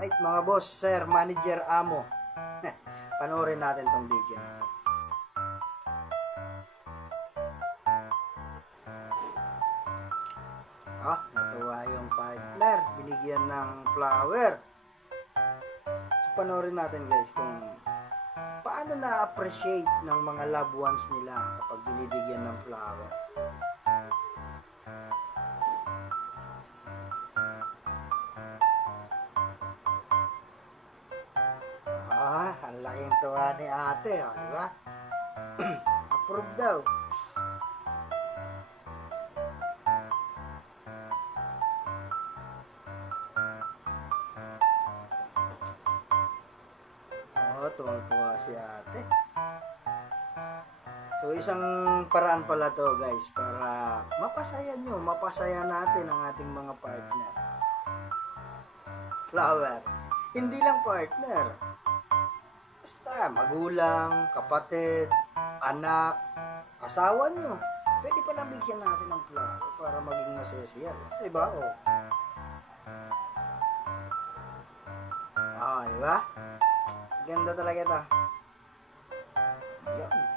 Right, mga boss, sir, manager, amo. Panoorin natin tong video na to. Natuwa yung partner. Binigyan ng flower. So, panoorin natin guys kung paano na-appreciate ng mga loved ones nila kapag binibigyan ng flower. Ang laking tuwa ni ate, di ba? Approve daw. Tuwang-tuwa si ate. So, isang paraan pala to guys para mapasaya natin ang ating mga partner. Flower. Hindi lang partner. Basta magulang, kapatid, anak, asawa nyo. Pwede pa nang bigyan natin ng flower para maging masaya siya. Diba? Diba? Ganda talaga ito. Yan.